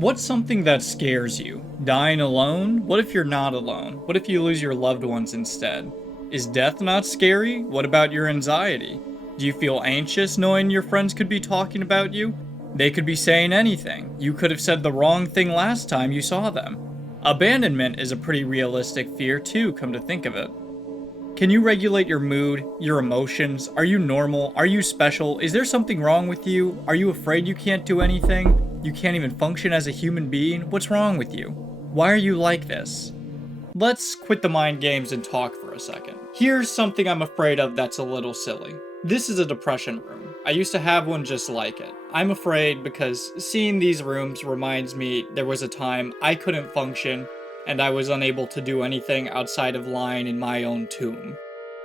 What's something that scares you? Dying alone? What if you're not alone? What if you lose your loved ones instead? Is death not scary? What about your anxiety? Do you feel anxious knowing your friends could be talking about you? They could be saying anything. You could have said the wrong thing last time you saw them. Abandonment is a pretty realistic fear too, come to think of it. Can you regulate your mood, your emotions? Are you normal? Are you special? Is there something wrong with you? Are you afraid you can't do anything? You can't even function as a human being? What's wrong with you? Why are you like this? Let's quit the mind games and talk for a second. Here's something I'm afraid of that's a little silly. This is a depression room. I used to have one just like it. I'm afraid because seeing these rooms reminds me there was a time I couldn't function and I was unable to do anything outside of lying in my own tomb.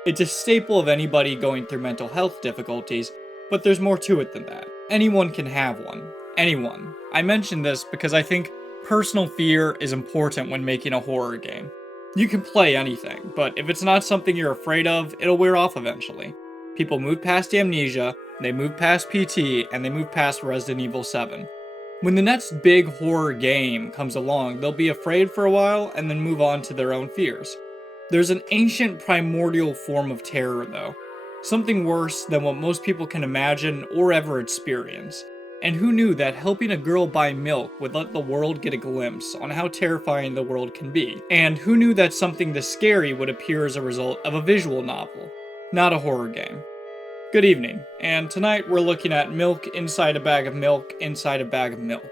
It's a staple of anybody going through mental health difficulties, but there's more to it than that. Anyone can have one. Anyone. I mention this because I think personal fear is important when making a horror game. You can play anything, but if it's not something you're afraid of, it'll wear off eventually. People move past Amnesia, they move past PT, and they move past Resident Evil 7. When the next big horror game comes along, they'll be afraid for a while and then move on to their own fears. There's an ancient primordial form of terror though. Something worse than what most people can imagine or ever experience. And who knew that helping a girl buy milk would let the world get a glimpse on how terrifying the world can be? And who knew that something this scary would appear as a result of a visual novel, not a horror game? Good evening, and tonight we're looking at Milk Inside a Bag of Milk Inside a Bag of Milk,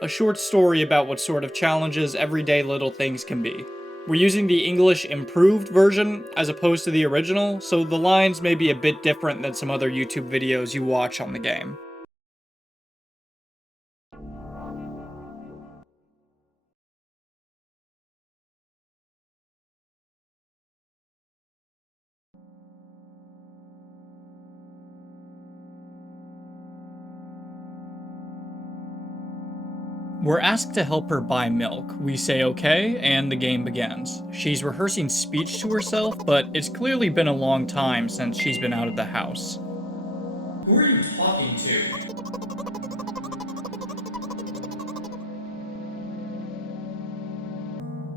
a short story about what sort of challenges everyday little things can be. We're using the English improved version as opposed to the original, so the lines may be a bit different than some other YouTube videos you watch on the game. We're asked to help her buy milk. We say okay, and the game begins. She's rehearsing speech to herself, but it's clearly been a long time since she's been out of the house. Who are you talking to?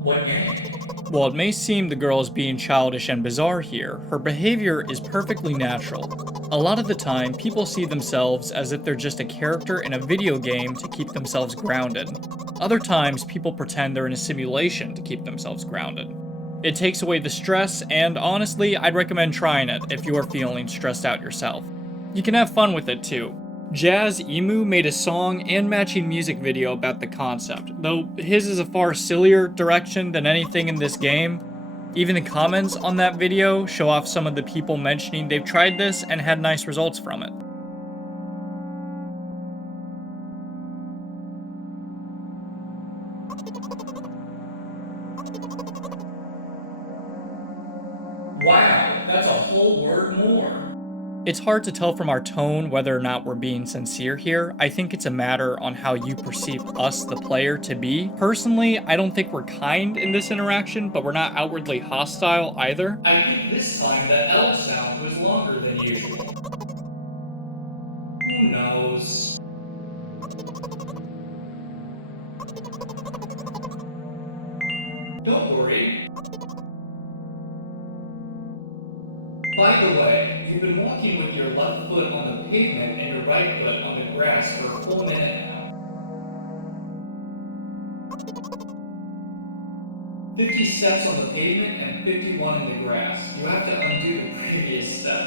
What game? While it may seem the girl is being childish and bizarre here, her behavior is perfectly natural. A lot of the time, people see themselves as if they're just a character in a video game to keep themselves grounded. Other times, people pretend they're in a simulation to keep themselves grounded. It takes away the stress, and honestly, I'd recommend trying it if you're feeling stressed out yourself. You can have fun with it too. Jazz Emu made a song and matching music video about the concept, though his is a far sillier direction than anything in this game. Even the comments on that video show off some of the people mentioning they've tried this and had nice results from it. Wow, that's a whole word more. It's hard to tell from our tone whether or not we're being sincere here. I think it's a matter on how you perceive us, the player, to be. Personally, I don't think we're kind in this interaction, but we're not outwardly hostile either. I think this time the L sound was longer than usual. Who knows? Don't worry. By the way, you've been walking with your left foot on the pavement and your right foot on the grass for a full minute now. 50 steps on the pavement and 51 in the grass. You have to undo the previous step.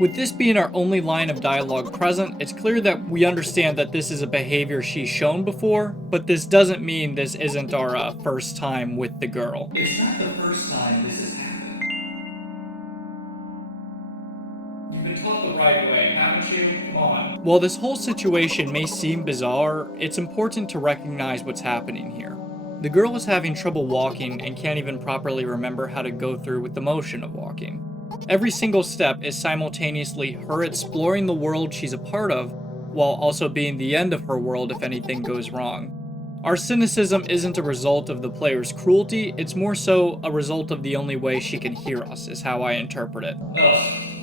With this being our only line of dialogue present, it's clear that we understand that this is a behavior she's shown before, but this doesn't mean this isn't our first time with the girl. It's not the first time this has happened. You've been taught the right way, haven't you? Come on. While this whole situation may seem bizarre, it's important to recognize what's happening here. The girl is having trouble walking and can't even properly remember how to go through with the motion of walking. Every single step is simultaneously her exploring the world she's a part of, while also being the end of her world if anything goes wrong. Our cynicism isn't a result of the player's cruelty, it's more so a result of the only way she can hear us, is how I interpret it. Ugh,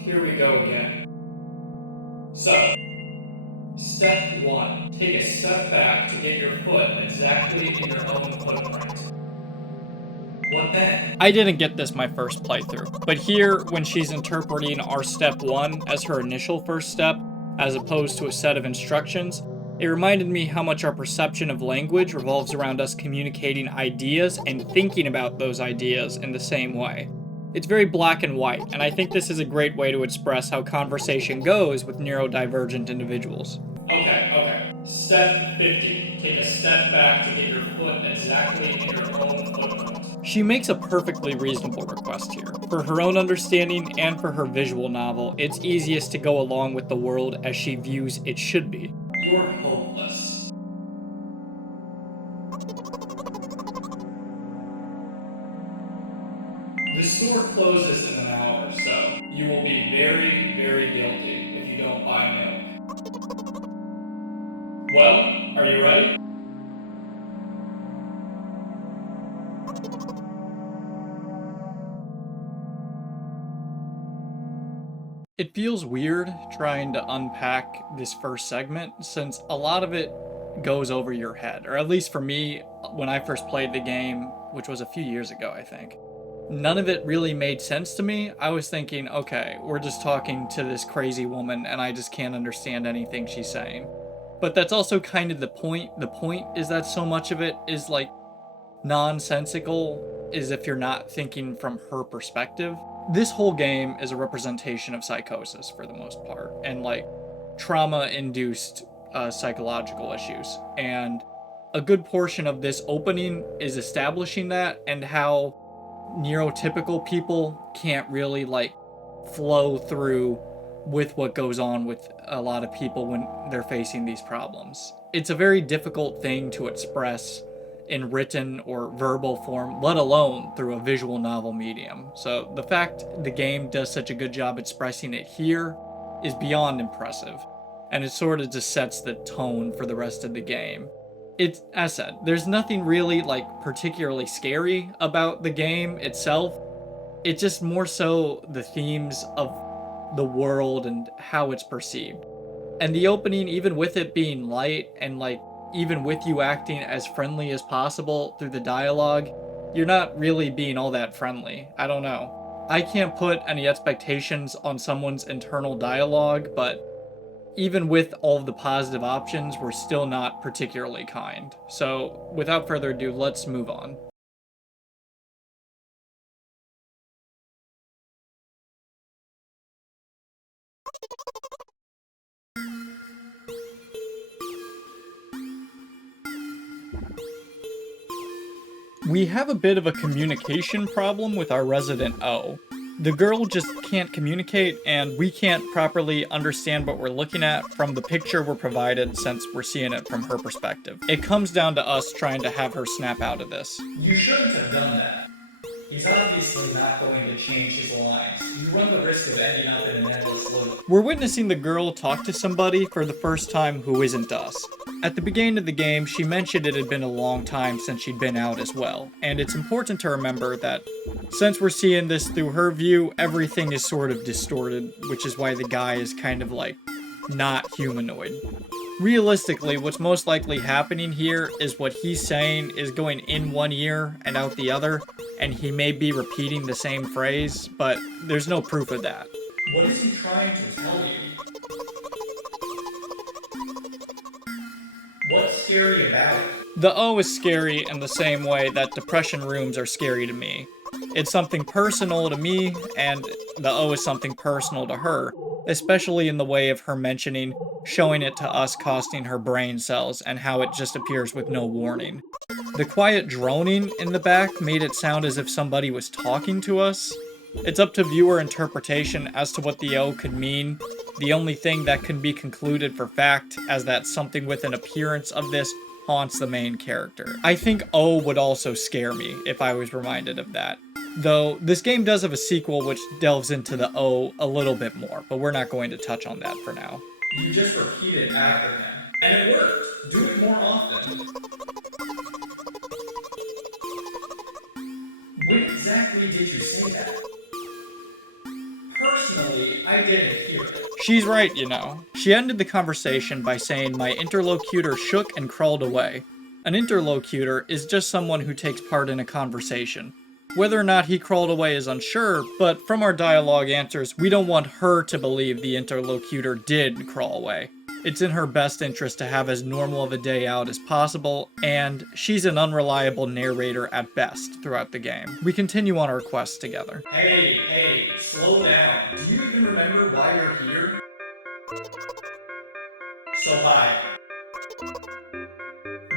here we go again. So, step 1. Take a step back to get your foot exactly in your own footprint. What then? I didn't get this my first playthrough, but here, when she's interpreting our step 1 as her initial first step, as opposed to a set of instructions, it reminded me how much our perception of language revolves around us communicating ideas and thinking about those ideas in the same way. It's very black and white, and I think this is a great way to express how conversation goes with neurodivergent individuals. Okay. Step 50. Take a step back to get your foot exactly in your own footprint. She makes a perfectly reasonable request here. For her own understanding and for her visual novel, it's easiest to go along with the world as she views it should be. You're hopeless. The store closes in an hour, so you will be very, very guilty if you don't buy milk. Well, are you ready? It feels weird trying to unpack this first segment since a lot of it goes over your head, or at least for me, when I first played the game, which was a few years ago, I think. None of it really made sense to me. I was thinking, okay, we're just talking to this crazy woman and I just can't understand anything she's saying. But that's also kind of the point. The point is that so much of it is like nonsensical, is if you're not thinking from her perspective. This whole game is a representation of psychosis for the most part, and like trauma-induced psychological issues. And a good portion of this opening is establishing that and how neurotypical people can't really like flow through with what goes on with a lot of people when they're facing these problems. It's a very difficult thing to express in written or verbal form, let alone through a visual novel medium. So the fact the game does such a good job expressing it here is beyond impressive, and it sort of just sets the tone for the rest of the game. It's, as said, there's nothing really like particularly scary about the game itself. It's just more so the themes of the world and how it's perceived. And the opening, even with it being light and like even with you acting as friendly as possible through the dialogue, you're not really being all that friendly. I don't know. I can't put any expectations on someone's internal dialogue, but even with all of the positive options, we're still not particularly kind. So, without further ado, let's move on. We have a bit of a communication problem with our resident O. The girl just can't communicate, and we can't properly understand what we're looking at from the picture we're provided since we're seeing it from her perspective. It comes down to us trying to have her snap out of this. You shouldn't have done that. He's obviously not going to change his lines. You run the risk of ending up in an endless loop. We're witnessing the girl talk to somebody for the first time who isn't us. At the beginning of the game, she mentioned it had been a long time since she'd been out as well, and it's important to remember that since we're seeing this through her view, everything is sort of distorted, which is why the guy is kind of like not humanoid. Realistically, what's most likely happening here is what he's saying is going in one ear and out the other, and he may be repeating the same phrase, but there's no proof of that. What is he trying to tell you? What's scary about it? The O is scary in the same way that depression rooms are scary to me. It's something personal to me, and the O is something personal to her, especially in the way of her mentioning showing it to us costing her brain cells and how it just appears with no warning. The quiet droning in the back made it sound as if somebody was talking to us. It's up to viewer interpretation as to what the O could mean. The only thing that can be concluded for fact as that something with an appearance of this haunts the main character. I think O would also scare me if I was reminded of that. Though, this game does have a sequel which delves into the O a little bit more, but we're not going to touch on that for now. You just repeated after him, and it worked. Do it more often. When exactly did you say that? Personally, I didn't hear it. She's right, you know. She ended the conversation by saying my interlocutor shook and crawled away. An interlocutor is just someone who takes part in a conversation. Whether or not he crawled away is unsure, but from our dialogue answers, we don't want her to believe the interlocutor did crawl away. It's in her best interest to have as normal of a day out as possible, and she's an unreliable narrator at best throughout the game. We continue on our quest together. Hey, slow down. Do you even remember why you're here? So why?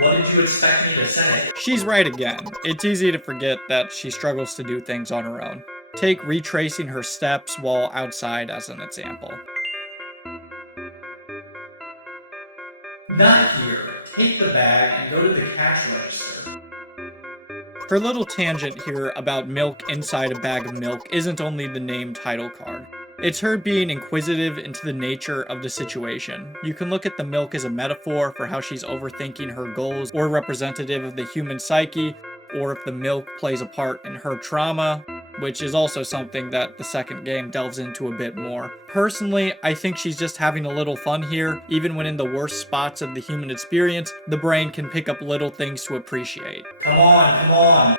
What did you expect me to say? She's right again. It's easy to forget that she struggles to do things on her own. Take retracing her steps while outside as an example. Not here. Take the bag and go to the cash register. Her little tangent here about milk inside a bag of milk isn't only the name title card. It's her being inquisitive into the nature of the situation. You can look at the milk as a metaphor for how she's overthinking her goals, or representative of the human psyche, or if the milk plays a part in her trauma, which is also something that the second game delves into a bit more. Personally, I think she's just having a little fun here. Even when in the worst spots of the human experience, the brain can pick up little things to appreciate. Come on.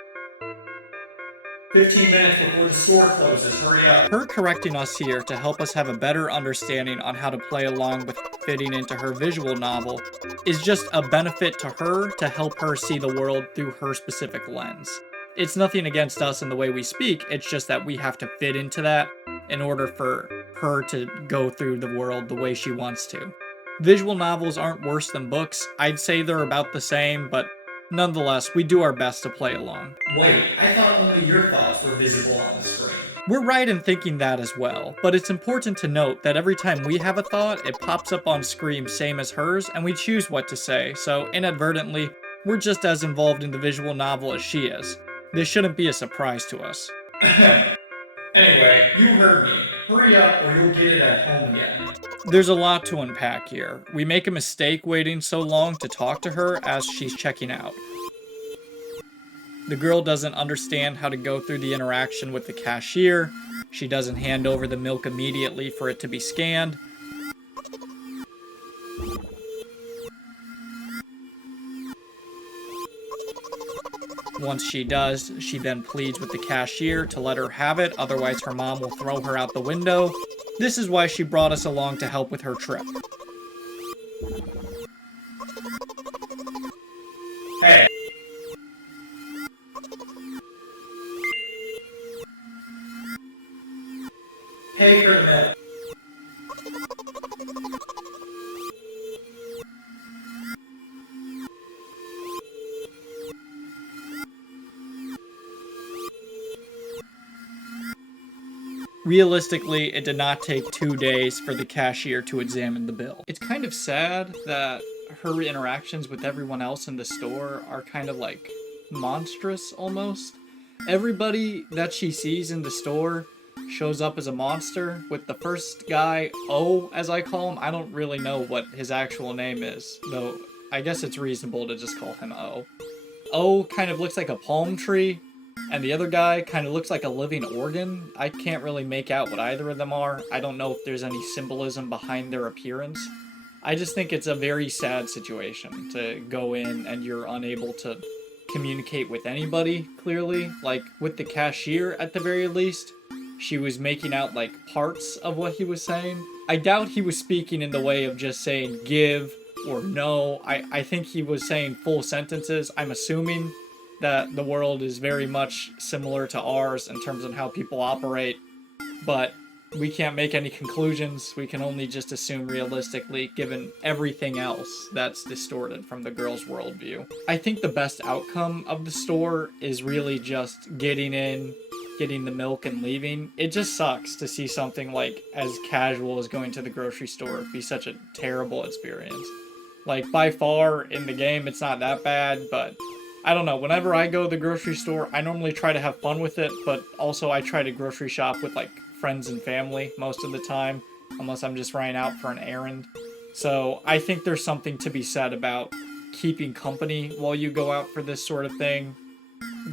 15 minutes before the store closes, hurry up. Her correcting us here to help us have a better understanding on how to play along with fitting into her visual novel is just a benefit to her to help her see the world through her specific lens. It's nothing against us in the way we speak, it's just that we have to fit into that in order for her to go through the world the way she wants to. Visual novels aren't worse than books. I'd say they're about the same, but nonetheless, we do our best to play along. Wait, I thought only your thoughts were visible on the screen. We're right in thinking that as well, but it's important to note that every time we have a thought, it pops up on screen same as hers, and we choose what to say, so inadvertently, we're just as involved in the visual novel as she is. This shouldn't be a surprise to us. Anyway, you heard me. Hurry up or you'll get it at home again. There's a lot to unpack here. We make a mistake waiting so long to talk to her as she's checking out. The girl doesn't understand how to go through the interaction with the cashier. She doesn't hand over the milk immediately for it to be scanned. Once she does, she then pleads with the cashier to let her have it, otherwise her mom will throw her out the window. This is why she brought us along to help with her trip. Hey! Pay for the milk. Realistically, it did not take 2 days for the cashier to examine the bill. It's kind of sad that her interactions with everyone else in the store are kind of like monstrous almost. Everybody that she sees in the store shows up as a monster, with the first guy, O as I call him. I don't really know what his actual name is, though I guess it's reasonable to just call him O. O kind of looks like a palm tree, and the other guy kind of looks like a living organ. I can't really make out what either of them are. I don't know if there's any symbolism behind their appearance. I just think it's a very sad situation to go in and you're unable to communicate with anybody, clearly. Like, with the cashier, at the very least, she was making out, like, parts of what he was saying. I doubt he was speaking in the way of just saying give or no. I think he was saying full sentences. I'm assuming that the world is very much similar to ours in terms of how people operate, but we can't make any conclusions. We can only just assume realistically, given everything else that's distorted from the girl's worldview. I think the best outcome of the store is really just getting in, getting the milk, and leaving. It just sucks to see something like as casual as going to the grocery store be such a terrible experience. Like, by far in the game, it's not that bad, but I don't know, whenever I go to the grocery store, I normally try to have fun with it, but also I try to grocery shop with, like, friends and family most of the time, unless I'm just running out for an errand. So I think there's something to be said about keeping company while you go out for this sort of thing,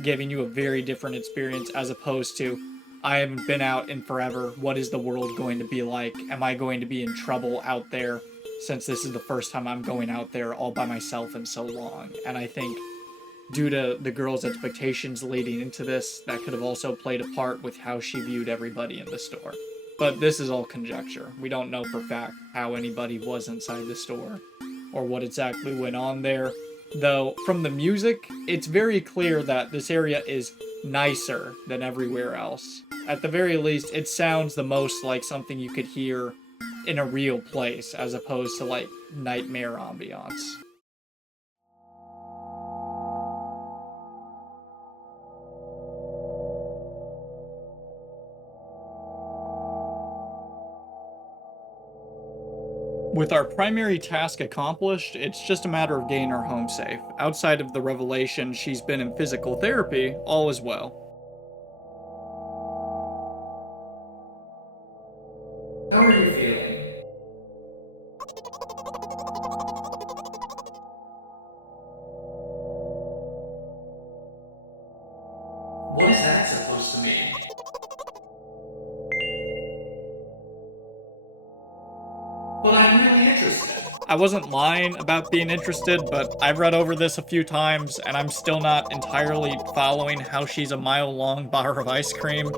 giving you a very different experience as opposed to I haven't been out in forever. What is the world going to be like? Am I going to be in trouble out there since this is the first time I'm going out there all by myself in so long? And I think due to the girl's expectations leading into this, that could have also played a part with how she viewed everybody in the store. But this is all conjecture. We don't know for fact how anybody was inside the store or what exactly went on there. Though, from the music, it's very clear that this area is nicer than everywhere else. At the very least, it sounds the most like something you could hear in a real place as opposed to like nightmare ambiance. With our primary task accomplished, it's just a matter of getting her home safe. Outside of the revelation she's been in physical therapy, all is well. How are you feeling? What is that supposed to mean? But I'm really interested. I wasn't lying about being interested, but I've read over this a few times, and I'm still not entirely following how she's a mile-long bar of ice cream.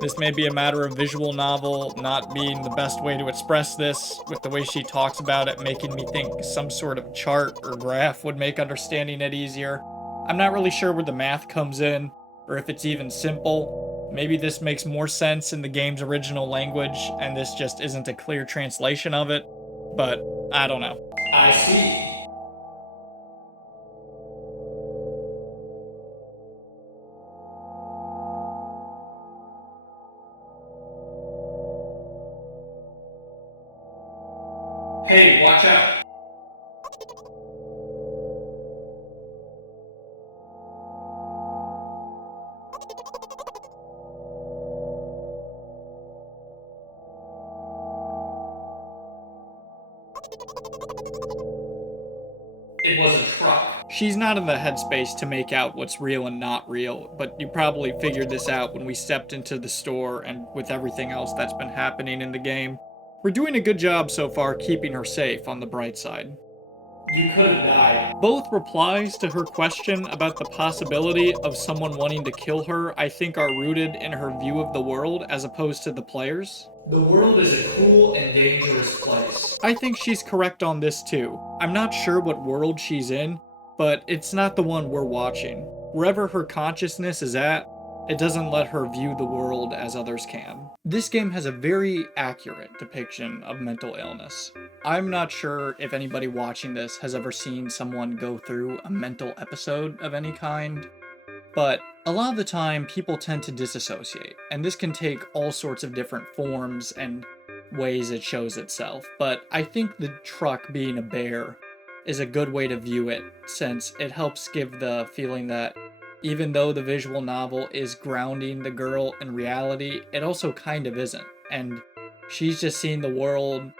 This may be a matter of visual novel not being the best way to express this, with the way she talks about it making me think some sort of chart or graph would make understanding it easier. I'm not really sure where the math comes in, or if it's even simple. Maybe this makes more sense in the game's original language, and this just isn't a clear translation of it, but I don't know. I see. Hey, watch out. It was a truck. She's not in the headspace to make out what's real and not real, but you probably figured this out when we stepped into the store and with everything else that's been happening in the game. We're doing a good job so far keeping her safe on the bright side. You could have died. Both replies to her question about the possibility of someone wanting to kill her, I think, are rooted in her view of the world as opposed to the players. The world is a cruel and dangerous place. I think she's correct on this too. I'm not sure what world she's in, but it's not the one we're watching. Wherever her consciousness is at, it doesn't let her view the world as others can. This game has a very accurate depiction of mental illness. I'm not sure if anybody watching this has ever seen someone go through a mental episode of any kind, but a lot of the time people tend to disassociate, and this can take all sorts of different forms and ways it shows itself. But I think the truck being a bear is a good way to view it, since it helps give the feeling that even though the visual novel is grounding the girl in reality, it also kind of isn't. And she's just seeing the world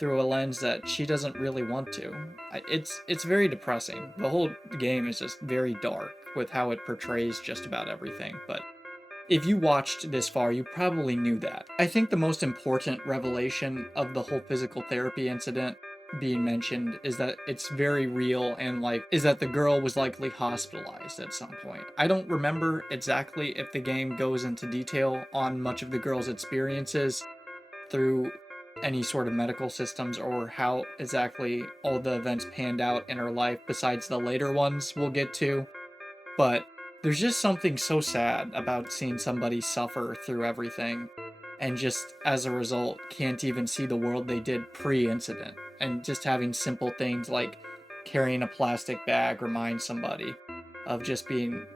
through a lens that she doesn't really want to. It's very depressing. The whole game is just very dark with how it portrays just about everything. But if you watched this far, you probably knew that. I think the most important revelation of the whole physical therapy incident being mentioned is that it's very real and is that the girl was likely hospitalized at some point. I don't remember exactly if the game goes into detail on much of the girl's experiences through any sort of medical systems or how exactly all the events panned out in her life besides the later ones we'll get to, but there's just something so sad about seeing somebody suffer through everything and just as a result can't even see the world they did pre-incident. And just having simple things like carrying a plastic bag reminds somebody of just being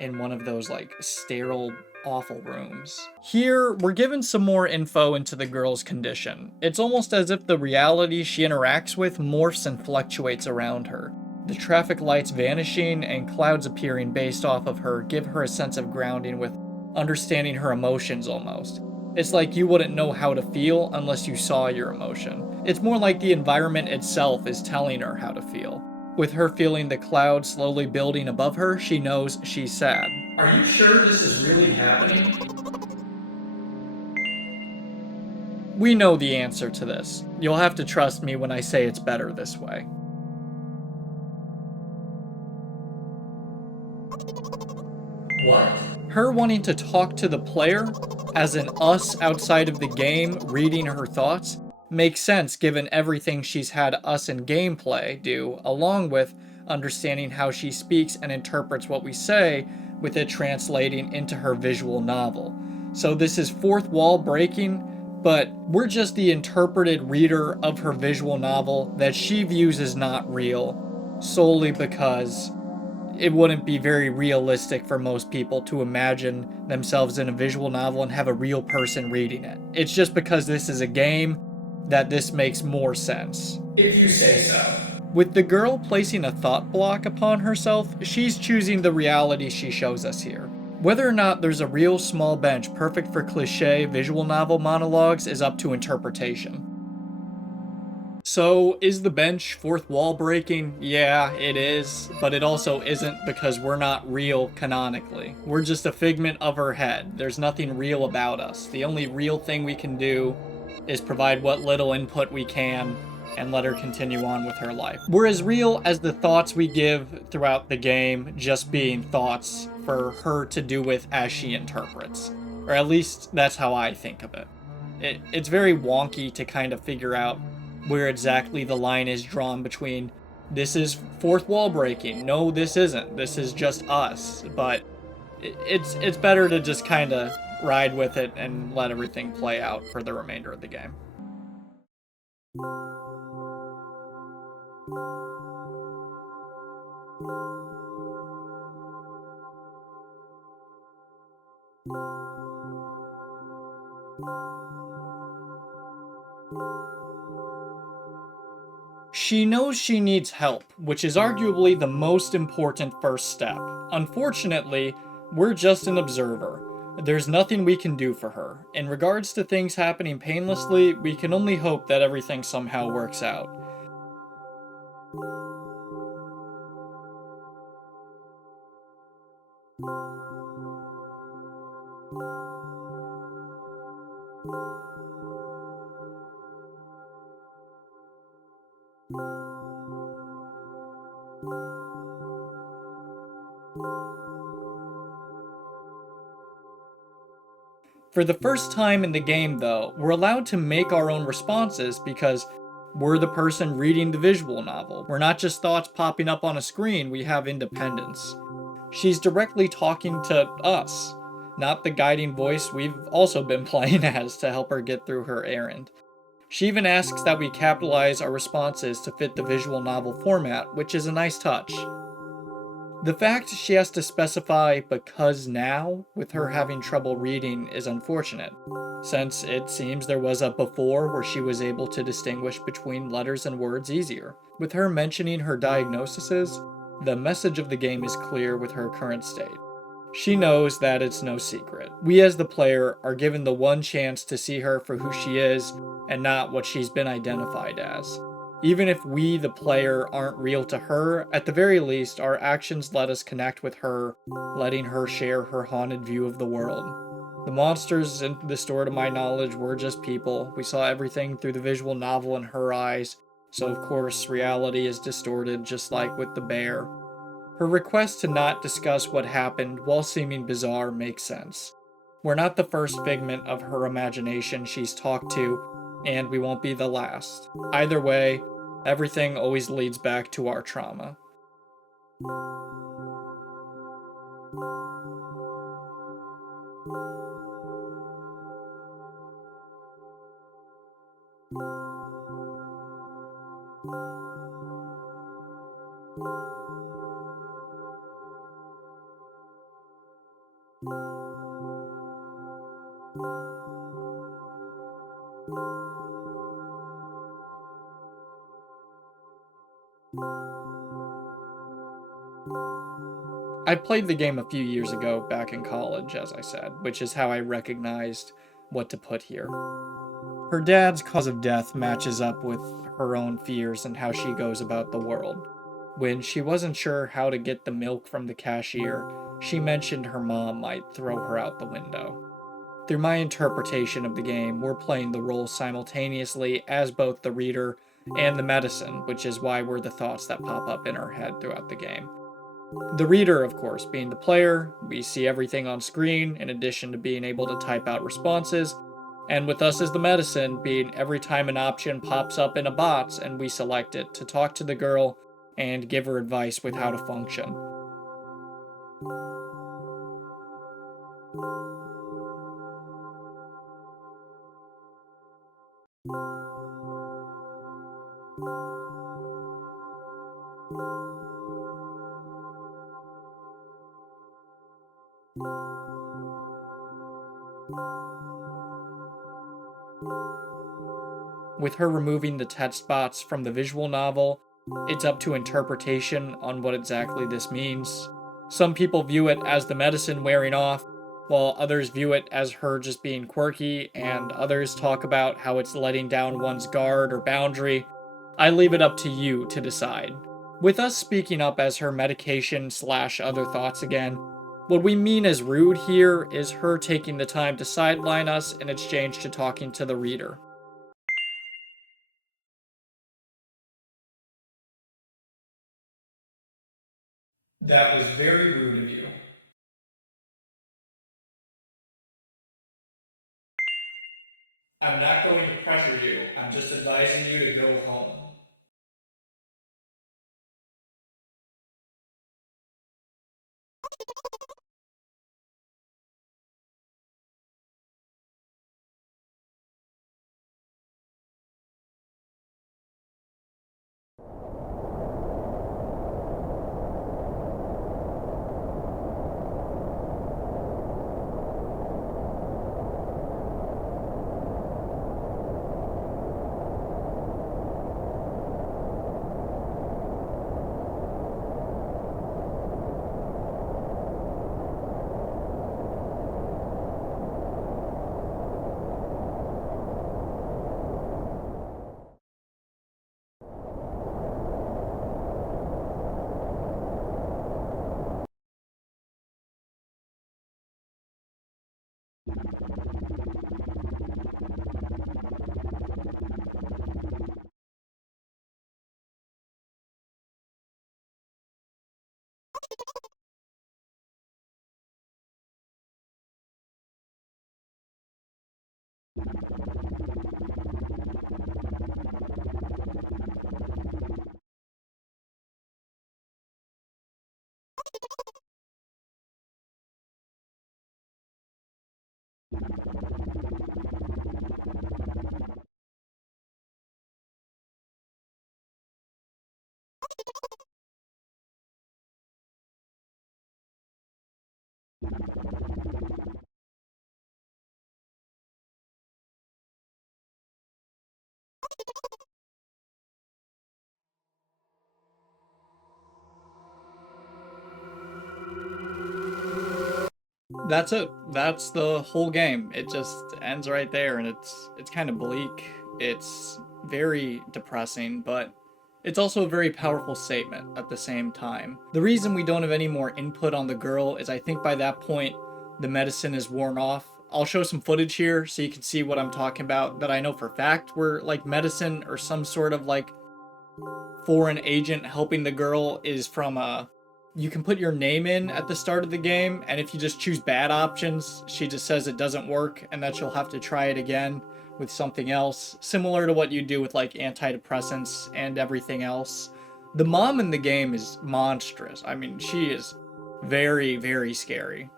in one of those sterile, awful rooms. Here, we're given some more info into the girl's condition. It's almost as if the reality she interacts with morphs and fluctuates around her. The traffic lights vanishing and clouds appearing based off of her give her a sense of grounding with understanding her emotions almost. It's like you wouldn't know how to feel unless you saw your emotion. It's more like the environment itself is telling her how to feel. With her feeling the clouds slowly building above her, she knows she's sad. Are you sure this is really happening? We know the answer to this. You'll have to trust me when I say it's better this way. What? Her wanting to talk to the player, as an us outside of the game reading her thoughts, makes sense given everything she's had us in gameplay do, along with understanding how she speaks and interprets what we say, with it translating into her visual novel. So this is fourth wall breaking, but we're just the interpreted reader of her visual novel that she views as not real, solely because it wouldn't be very realistic for most people to imagine themselves in a visual novel and have a real person reading it. It's just because this is a game that this makes more sense. If you say so. With the girl placing a thought block upon herself, she's choosing the reality she shows us here. Whether or not there's a real small bench perfect for cliché visual novel monologues is up to interpretation. So, is the bench fourth wall breaking? Yeah, it is, but it also isn't because we're not real canonically. We're just a figment of her head. There's nothing real about us. The only real thing we can do is provide what little input we can and let her continue on with her life. We're as real as the thoughts we give throughout the game, just being thoughts for her to do with as she interprets. Or at least that's how I think of it. It's very wonky to kind of figure out where exactly the line is drawn between this is fourth wall breaking, no this isn't, this is just us, but it's better to just kind of ride with it and let everything play out for the remainder of the game. She knows she needs help, which is arguably the most important first step. Unfortunately, we're just an observer. There's nothing we can do for her. In regards to things happening painlessly, we can only hope that everything somehow works out. For the first time in the game, though, we're allowed to make our own responses because we're the person reading the visual novel. We're not just thoughts popping up on a screen, we have independence. She's directly talking to us, not the guiding voice we've also been playing as to help her get through her errand. She even asks that we capitalize our responses to fit the visual novel format, which is a nice touch. The fact she has to specify because now, with her having trouble reading, is unfortunate, since it seems there was a before where she was able to distinguish between letters and words easier. With her mentioning her diagnoses, the message of the game is clear with her current state. She knows that it's no secret. We as the player are given the one chance to see her for who she is and not what she's been identified as. Even if we, the player, aren't real to her, at the very least, our actions let us connect with her, letting her share her haunted view of the world. The monsters in the store, to my knowledge, were just people. We saw everything through the visual novel in her eyes, so of course reality is distorted, just like with the bear. Her request to not discuss what happened, while seeming bizarre, makes sense. We're not the first figment of her imagination she's talked to, and we won't be the last. Either way, everything always leads back to our trauma. I played the game a few years ago back in college, as I said, which is how I recognized what to put here. Her dad's cause of death matches up with her own fears and how she goes about the world. When she wasn't sure how to get the milk from the cashier, she mentioned her mom might throw her out the window. Through my interpretation of the game, we're playing the roles simultaneously as both the reader and the medicine, which is why we're the thoughts that pop up in our head throughout the game. The reader, of course, being the player, we see everything on screen in addition to being able to type out responses, and with us as the medicine, being every time an option pops up in a box and we select it to talk to the girl and give her advice with how to function. With her removing the text box from the visual novel, it's up to interpretation on what exactly this means. Some people view it as the medicine wearing off, while others view it as her just being quirky, and others talk about how it's letting down one's guard or boundary. I leave it up to you to decide. With us speaking up as her medication slash other thoughts again, what we mean as rude here is her taking the time to sideline us in exchange to talking to the reader. That was very rude of you. I'm not going to pressure you. I'm just advising you to go home. That's it. That's the whole game. It just ends right there, and it's kind of bleak. It's very depressing, but it's also a very powerful statement at the same time. The reason we don't have any more input on the girl is I think by that point the medicine is worn off. I'll show some footage here so you can see what I'm talking about that I know for fact were like medicine or some sort of like foreign agent helping the girl is from a you can put your name in at the start of the game, and if you just choose bad options, she just says it doesn't work and that she'll have to try it again with something else, similar to what you do with like antidepressants and everything else. The mom in the game is monstrous. I mean, she is very, very scary.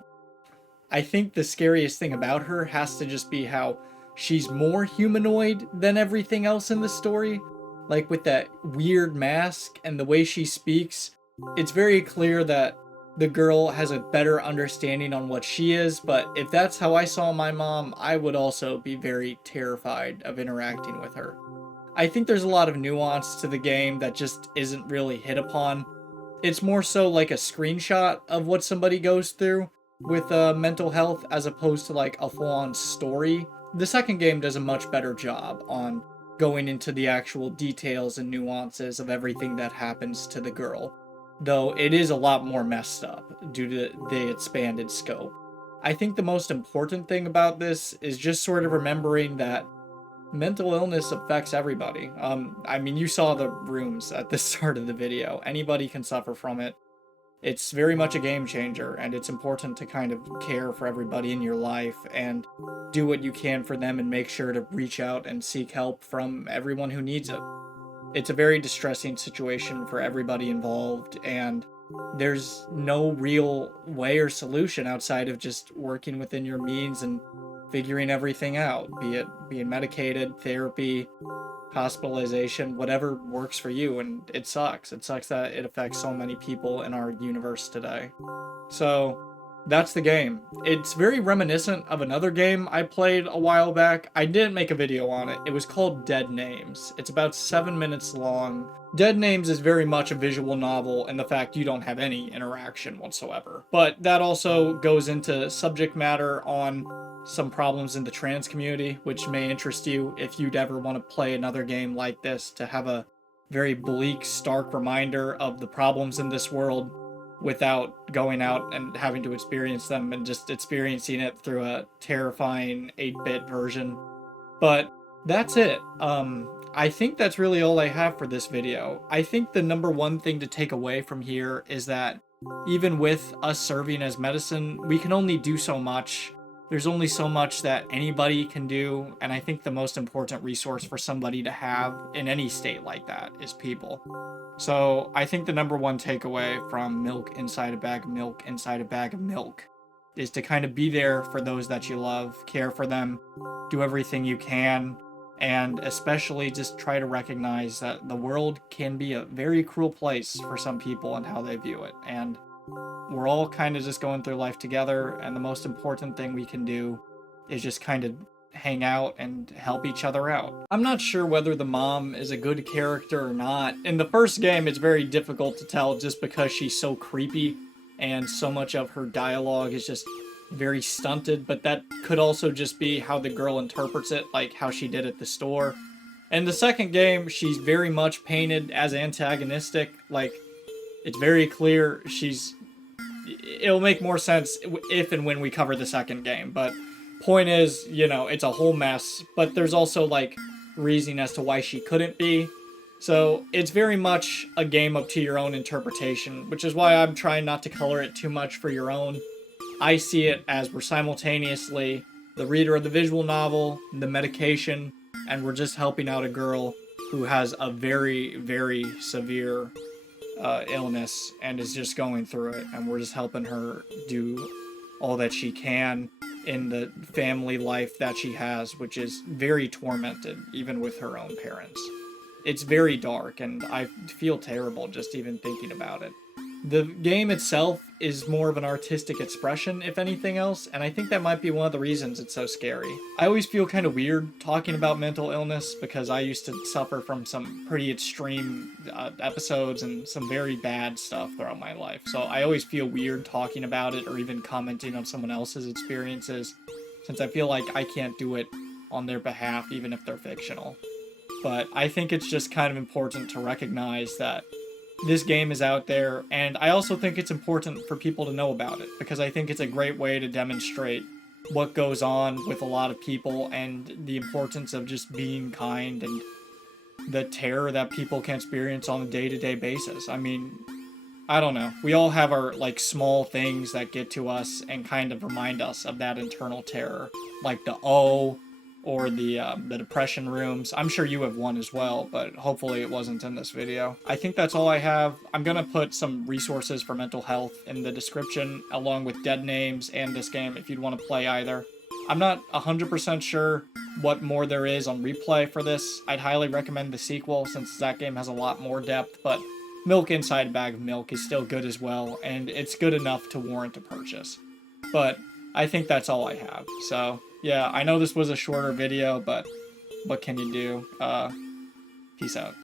I think the scariest thing about her has to just be how she's more humanoid than everything else in the story. Like with that weird mask and the way she speaks, it's very clear that the girl has a better understanding on what she is, but if that's how I saw my mom, I would also be very terrified of interacting with her. I think there's a lot of nuance to the game that just isn't really hit upon. It's more so like a screenshot of what somebody goes through with mental health as opposed to like a full-on story. The second game does a much better job on going into the actual details and nuances of everything that happens to the girl, though it is a lot more messed up due to the expanded scope. I think the most important thing about this is just sort of remembering that mental illness affects everybody. I mean, you saw the rooms at the start of the video. Anybody can suffer from it. It's very much a game changer, and it's important to kind of care for everybody in your life and do what you can for them and make sure to reach out and seek help from everyone who needs it. It's a very distressing situation for everybody involved, and there's no real way or solution outside of just working within your means and figuring everything out, be it being medicated, therapy, hospitalization, whatever works for you. And it sucks. It sucks that it affects so many people in our universe today. So that's the game. It's very reminiscent of another game I played a while back. I didn't make a video on it. It was called Dead Names. It's about 7 minutes long. Dead Names is very much a visual novel in the fact you don't have any interaction whatsoever. But that also goes into subject matter on some problems in the trans community, which may interest you if you'd ever want to play another game like this, to have a very bleak, stark reminder of the problems in this world without going out and having to experience them and just experiencing it through a terrifying 8-bit version. But that's it. I think that's really all I have for this video. I think the number one thing to take away from here is that even with us serving as medicine, we can only do so much. There's only so much that anybody can do, and I think the most important resource for somebody to have in any state like that is people. So I think the number one takeaway from Milk Inside a Bag of Milk Inside a Bag of Milk is to kind of be there for those that you love, care for them, do everything you can, and especially just try to recognize that the world can be a very cruel place for some people and how they view it. And we're all kind of just going through life together, and the most important thing we can do is just kind of hang out and help each other out. I'm not sure whether the mom is a good character or not. In the first game, it's very difficult to tell just because she's so creepy and so much of her dialogue is just very stunted, but that could also just be how the girl interprets it, like how she did at the store. In the second game, she's very much painted as antagonistic. Like, it's very clear it'll make more sense if and when we cover the second game, but point is, it's a whole mess, but there's also, like, reasoning as to why she couldn't be. So it's very much a game up to your own interpretation, which is why I'm trying not to color it too much for your own. I see it as we're simultaneously the reader of the visual novel, the medication, and we're just helping out a girl who has a very, very severe illness and is just going through it, and we're just helping her do all that she can in the family life that she has, which is very tormented, even with her own parents. It's very dark, and I feel terrible just even thinking about it. The game itself is more of an artistic expression, if anything else, and I think that might be one of the reasons it's so scary. I always feel kind of weird talking about mental illness because I used to suffer from some pretty extreme episodes and some very bad stuff throughout my life. So I always feel weird talking about it or even commenting on someone else's experiences, since I feel like I can't do it on their behalf, even if they're fictional. But I think it's just kind of important to recognize that this game is out there, and I also think it's important for people to know about it, because I think it's a great way to demonstrate what goes on with a lot of people and the importance of just being kind and the terror that people can experience on a day-to-day basis. I mean, I don't know. We all have our, like, small things that get to us and kind of remind us of that internal terror, like the O, or the depression rooms. I'm sure you have one as well, but hopefully it wasn't in this video. I think that's all I have. I'm gonna put some resources for mental health in the description, along with Dead Names and this game if you'd want to play either. I'm not 100% sure what more there is on Replay for this. I'd highly recommend the sequel, since that game has a lot more depth, but Milk Inside a Bag of Milk is still good as well, and it's good enough to warrant a purchase. But I think that's all I have. So yeah, I know this was a shorter video, but what can you do? Peace out.